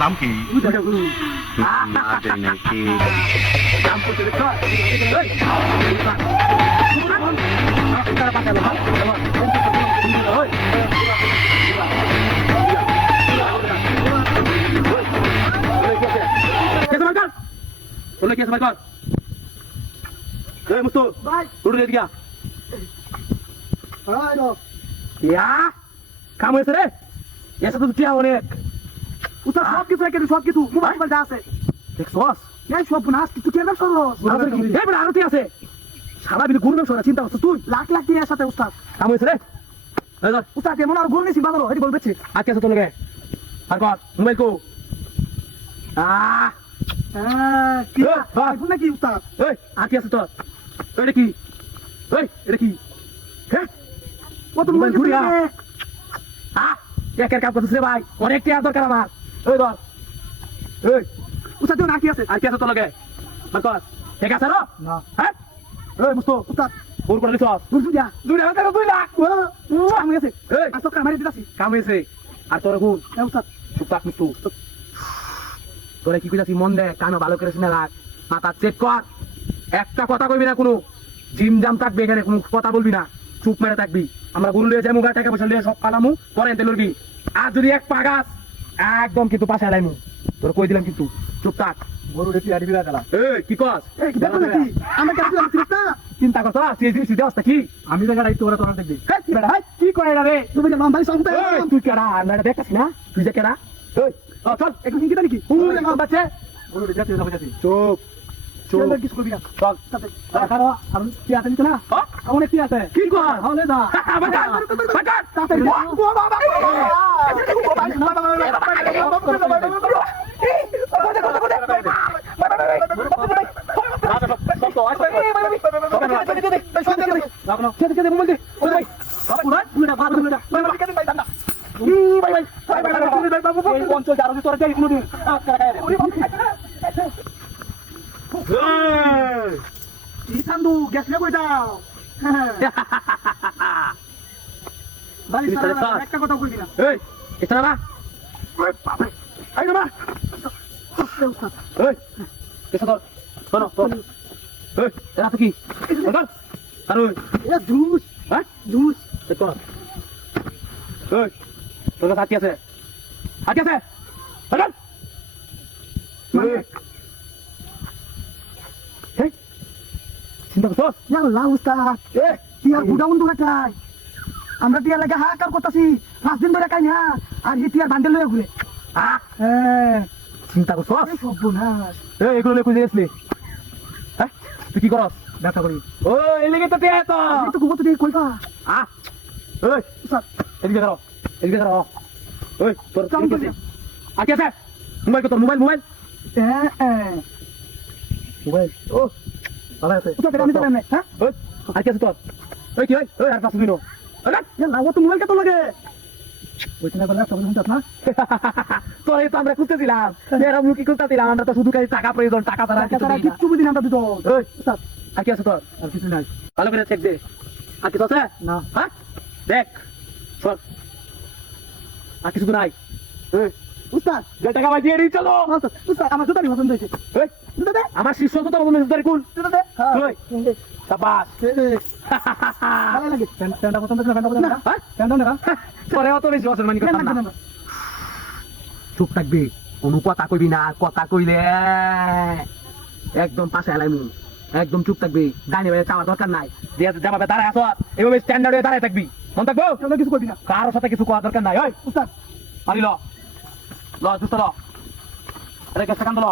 নাম কি গুরু না জানি নাকি নাম করতে দেখ এই তারা পাঠালো ওই कैसे मार कर बोले कैसे मार कर ए मुस्तु भाई उड़ दे दिया हां लो क्या काम है रे ऐसा तो क्या होने उतर सब কিছু মোবাইল বল আছে দেখছস এই সব নাচ কিছু কেন করছস এই বড় আরতি আছে সারা দিন ঘুরবে সরা চিন্তা করছস তুই লাখ লাখ টাকার সাথে উস্তাদ কাম হইছে রে এই ধর উস্তাদ কেমন আর ঘুরনি সি বাজারো এটি বলবেছে আজকে আছে তো লাগে আর কর মোবাইল কো কি আইফোন নাকি উস্তাদ এই আজকে আছে তো এটা কি এই এটা কি হ্যাঁ কত মোবাইল ঘুরি একের কাম করছিস রে ভাই অনেক টাকা দরকার আমার ওই ধর এই উস্তাদ তো নাকি আছে আর কি আছে তো লাগে বাকর ঠিক আছে না হ্যাঁ এই মুস্তো উস্তাদ ওর করে লিছস দুই লাখ টাকা 2 লাখ কাম হয়েছে এই আজ তো কামারি দিতাছি কাম হয়েছে আর তোর গুণ এই উস্তাদ চুপ থাক মুস্তো তোরে কি কইতাছি মন দে কানো ভালো করে শুনে রাখ মাথা চেক কর একটা কথা কইবি না কোনো জিম জাম থাকবে এখানে কোনো কথা বলবি না চুপ মেরে থাকবি আমরা গুরু লিয়ে যামু গা টাকা পয়সা লিয়ে সব কালামু পরে এনতে লড়বি আর যদি এক পাগাস একদম কিন্তু পাশে আলাইমু তোর কই দিলাম কিন্তু চুপ থাক গরু রেটি আড়ি বিলা গেলা এই কি কস এই কি দেখো নাকি আমরা কাছে লাগছিস না চিন্তা করছ তুই জিনিস দিতে আসতে কি আমি জায়গা দায়িত্ব করে তোরা দেখবি এই বেটা হাই কি কই রে তুমি যে মাম ভাই সঙ্গে তুই কেডা আমরা দেখাছিস না তুই যে কেডা এই চল একটু কি নাকি তুই আমার বাচ্চা গরু রেটি আড়ি যাবে চুপ চুপ কিছু করবি না চল কারো আমি কি আছে না আমার কি আছে কি কর হলে যা বাগা বাগা তাড়াতাড়ি ইসান্দু গ্যাস না কই দাও ভাই সারা একটা কথা কইবি না এই এটা না ওই বাবা আই না এই কেসা ধর শোনো তো এই এটা কি ধর আরে এ জুস হ্যাঁ জুস দেখো এই তোর কাছে আছে ধর এই চিন্তা করছস ইয়াল্লাহ উস্তাদ এ কি আর বুড়া বন্ধু রাখাই আমরা টিয়া লাগা হাকার করতেছি 5 দিন ধরে খাই না আর হি টিয়ার বান্ডেল লয়ে ঘুরে চিন্তা করছস সর্বনাশ এই এগুলো লয়ে কই যাইছলি হ্যাঁ তুই কি করস ব্যথা করি ও এই লাগি তো টিয়া তো ঘুমো তো কই পা এই উস্তাদ এদিকে ধরো ওই তোর কাম করছিস আর কি আছে মোবাইল কত মোবাইল মোবাইল ও ভালো আছে তো আমি জানি না হ্যাঁ ওই আর কি আছে তোর ওই কি ওই আর পাঁচ দিন আরে না ও তো মোবাইল কত লাগে ওই না বলা সব শুনছস না তোরে তো আমরা খুঁজতেছিলাম এরা মুকি খুঁজতেছিলাম আমরা তো শুধু খালি টাকা প্রয়োজন টাকা ছাড়া কিচ্ছু বুঝি না আমরা দুটো ওই আর কি আছে তোর আর কিছু নাই ভালো করে চেক দে আর কিছু আছে না হ্যাঁ দেখ সর আর কিছু নাই উস্তাদ যে টাকা ভাই দিয়ে দিই চলো উস্তাদ আমার জুতারি পছন্দ হয়েছে জুতা দে আমার শিষ্য জুতা পছন্দ হয়েছে জুতারি কোন জুতা দে ওই সাবাস ভালো লাগে প্যান্টটা পছন্দ হয়েছে প্যান্টটা পছন্দ হ্যাঁ প্যান্টটা না পরে অত বেশি অসম্মানি করতাম না চুপ থাকবি কোনো কথা কইবি না কথা কইলে একদম পাশে আলাইমু একদম চুপ থাকবি ডাইনে বাইরে চাওয়ার দরকার নাই যে যাবে দাঁড়ায় আসো এভাবে স্ট্যান্ডার্ড হয়ে দাঁড়ায় থাকবি মন থাকবো কিছু করবি না কারোর সাথে কিছু করার দরকার নাই ওই উস্তাদ পারি ল জুস্তা ল আরে গ্যাসটা কান ল